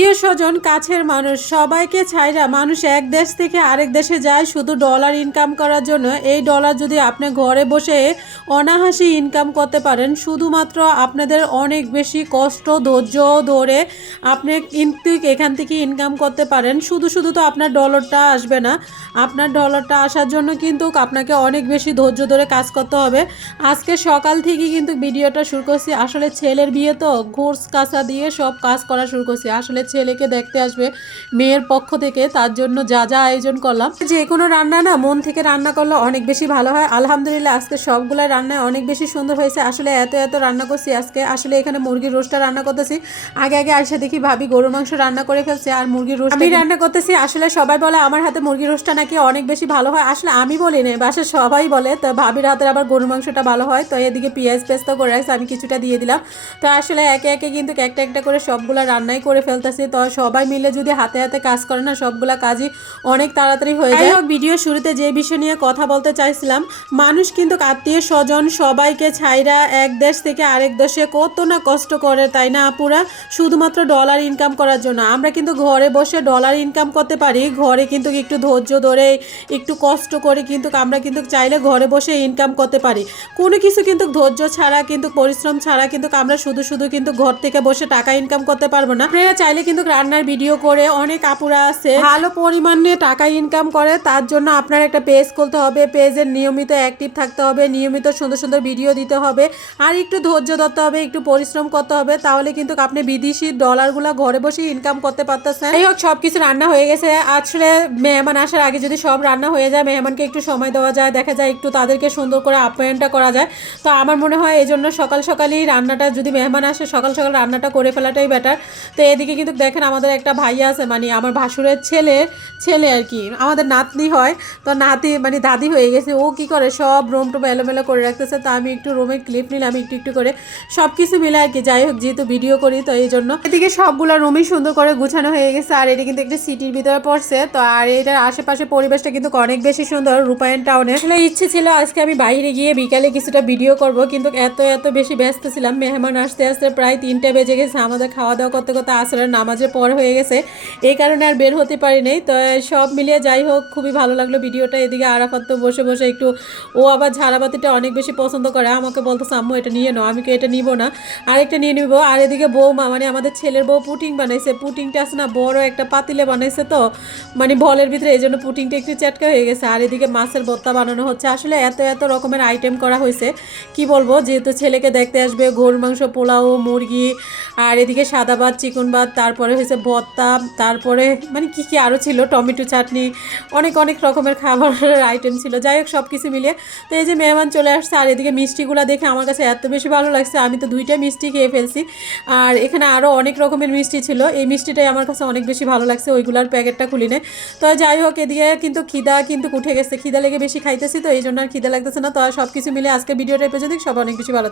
আত্মীয় স্বজন, কাছের মানুষ, সবাইকে ছাইরা মানুষ এক দেশ থেকে আরেক দেশে যায় শুধু ডলার ইনকাম করার জন্য। এই ডলার যদি আপনি ঘরে বসে অনাহাসি ইনকাম করতে পারেন, শুধুমাত্র আপনাদের অনেক বেশি কষ্ট, ধৈর্য ধরে আপনি কিন্তু এখান থেকে ইনকাম করতে পারেন। শুধু শুধু তো আপনার ডলারটা আসবে না। আপনার ডলারটা আসার জন্য কিন্তু আপনাকে অনেক বেশি ধৈর্য ধরে কাজ করতে হবে। আজকে সকাল থেকে কিন্তু ভিডিওটা শুরু করছি। আসলে ছেলের বিয়ে তো ঘোর্স কাঁচা দিয়ে সব কাজ করা শুরু করছি। আসলে ছেলেকে দেখতে আসবে মেয়ের পক্ষ থেকে তার জন্য যা যা আয়োজন করলাম। যে কোনো রান্না না মন থেকে রান্না করলে অনেক বেশি ভালো হয়। আলহামদুলিল্লাহ আজকে সবগুলো রান্নায় অনেক বেশি সুন্দর হয়েছে। আসলে এত এত রান্না করছি আজকে। আসলে এখানে মুরগির রোস্টটা রান্না করতেছি। আগে আগে আইসা দেখি ভাবি গরুর মাংস রান্না করে ফেলছে আর মুরগির রোস্ট আমি রান্না করতেছি। আসলে সবাই বলে আমার হাতে মুরগির রোস্টটা নাকি অনেক বেশি ভালো হয়। আসলে আমি বলি না বাসার সবাই বলে। তো ভাবির হাতের আবার গরুর মাংসটা ভালো হয়। তো এদিকে পেঁয়াজ পেস্তা করে রাখছি আমি কিছুটা দিয়ে দিলাম। তো আসলে একে একে কিন্তু একটা একটা করে সবগুলা রান্নাই করে ফেলতেছি তো সবাই মিলে যদি হাতে হাতে কাজ করে না, সবগুলা কাজই অনেক তাড়াতাড়ি হয়ে যায়। হোক ভিডিও শুরুতে যে বিষয় নিয়ে কথা বলতে চাইছিলাম, মানুষ কিন্তু আত্মীয় স্বজন সবাইকে ছাইরা এক দেশ থেকে আরেক দেশে কত না কষ্ট করে, তাই না আপুরা? শুধুমাত্র ডলার ইনকাম করার জন্য। আমরা কিন্তু ঘরে বসে ডলার ইনকাম করতে পারি, ঘরে কিন্তু একটু ধৈর্য ধরে, একটু কষ্ট করে কিন্তু আমরা কিন্তু চাইলে ঘরে বসে ইনকাম করতে পারি। কোনো কিছু কিন্তু ধৈর্য ছাড়া, কিন্তু পরিশ্রম ছাড়া কিন্তু আমরা শুধু শুধু কিন্তু ঘর থেকে বসে টাকা ইনকাম করতে পারব না। আপনারা চাইলে কিন্তু রান্নার ভিডিও করে অনেক আপুরা আছে। ভালো পরিমাণে টাকা ইনকাম করে তার জন্য আপনার একটা পেজ খুলতে হবে। পেজের নিয়মিত অ্যাক্টিভ থাকতে হবে নিয়মিত সুন্দর সুন্দর ভিডিও দিতে হবে আর একটু ধৈর্য ধরতে হবে একটু পরিশ্রম করতে হবে তাহলে কিন্তু আপনি বিদেশি ডলারগুলো ঘরে বসে ইনকাম করতে পারতেছেন। যাই হোক সব কিছু রান্না হয়ে গেছে। আসলে মেহমান আসার আগে যদি সব রান্না হয়ে যায় মেহমানকে একটু সময় দেওয়া যায় দেখা যায় একটু তাদেরকে সুন্দর করে আপ্যায়নটা করা যায়। তো আমার মনে হয় এই জন্য সকাল সকালই রান্নাটা যদি মেহমান আসে সকাল সকাল রান্নাটা করে ফেলাটাই বেটার তো এদিকে কিন্তু দেখেন আমাদের একটা ভাই আছে মানে আমার ভাসুরের ছেলে ছেলে আর কি, আমাদের নাতনি হয়, তো নাতি মানে দাদি হয়ে গেছে, ও কি করে, সব রুম টুম এলোমেলো করে রাখতেছে, তা আমি একটু রুমের ক্লিপ নিলাম, একটু একটু করে সব কিছু মিলে আর কি, যাই হোক, যেহেতু ভিডিও করি, তো এই জন্য। এদিকে সবগুলো রুমই সুন্দর করে গুছানো হয়ে গেছে, আর এটা কিন্তু একটা সিটির ভিতরে পড়ছে, তো আর এটার আশেপাশে পরিবেশটা কিন্তু অনেক বেশি সুন্দর, রূপায়ণ টাউনে আসলে ইচ্ছে ছিল আজকে আমি বাইরে গিয়ে বিকালে কিছুটা ভিডিও করব, কিন্তু এত এত বেশি ব্যস্ত ছিলাম, মেহমান আসতে আসতে প্রায় তিনটে বেজে গেছে, আমাদের খাওয়া দাওয়া করতে করতে আসলে নামাজের পর হয়ে গেছে। এই কারণে আর বের হতে পারি নাই। তো সব মিলিয়ে যাই হোক, খুবই ভালো লাগল ভিডিওটা। এদিকে আরাফাত তো বসে বসে একটু, ও আবার ঝাড়াবাতিটা অনেক বেশি পছন্দ করে। আমাকে বলতো আম্মু, এটা নিয়ে নাও। আমি কি, এটা নিব না। আরেকটা নিয়ে নিব। আর এদিকে বৌমা মানে আমাদের ছেলের বউ পুটিং বানাইছে। পুটিংটা আছে না, বড় একটা পাতিলে বানাইছে তো মানে বলের ভিতরে। এই জন্য পুটিংটা একটু চাটকা হয়ে গেছে। আর এদিকে মাছের ভর্তা বানানো হচ্ছে। আসলে এত এত রকমের আইটেম করা হয়েছে। কি বলব? যেহেতু ছেলেকে দেখতে আসবে, গরুর মাংস, পোলাও, মুরগি, আর এদিকে সাদা ভাত, চিকন ভাত তারপরে হয়েছে ভর্তা তারপরে মানে কি কি আরও ছিল? টমেটো চাটনি, অনেক অনেক রকমের খাবারের আইটেম ছিল। যাই হোক সব কিছু মিলিয়ে। তো এই যে মেহমান চলে আসছে, আর এদিকে মিষ্টিগুলো দেখে আমার কাছে এত বেশি ভালো লাগছে, আমি তো দুইটা মিষ্টি খেয়ে ফেলছি। আর এখানে আরও অনেক রকমের মিষ্টি ছিল। এই মিষ্টিটাই আমার কাছে অনেক বেশি ভালো লাগছে, ওইগুলোর প্যাকেটটা খুলি নে। তো যাই হোক, এদিকে কিন্তু খিদা কিন্তু উঠে গেছে। খিদা লেগে বেশি খাইতেছি তো, এই জন্য আর খিদা লাগতেছে না। তো সব কিছু মিলে আজকে ভিডিওটা পর্যন্ত সব অনেক বেশি ভালো থাকে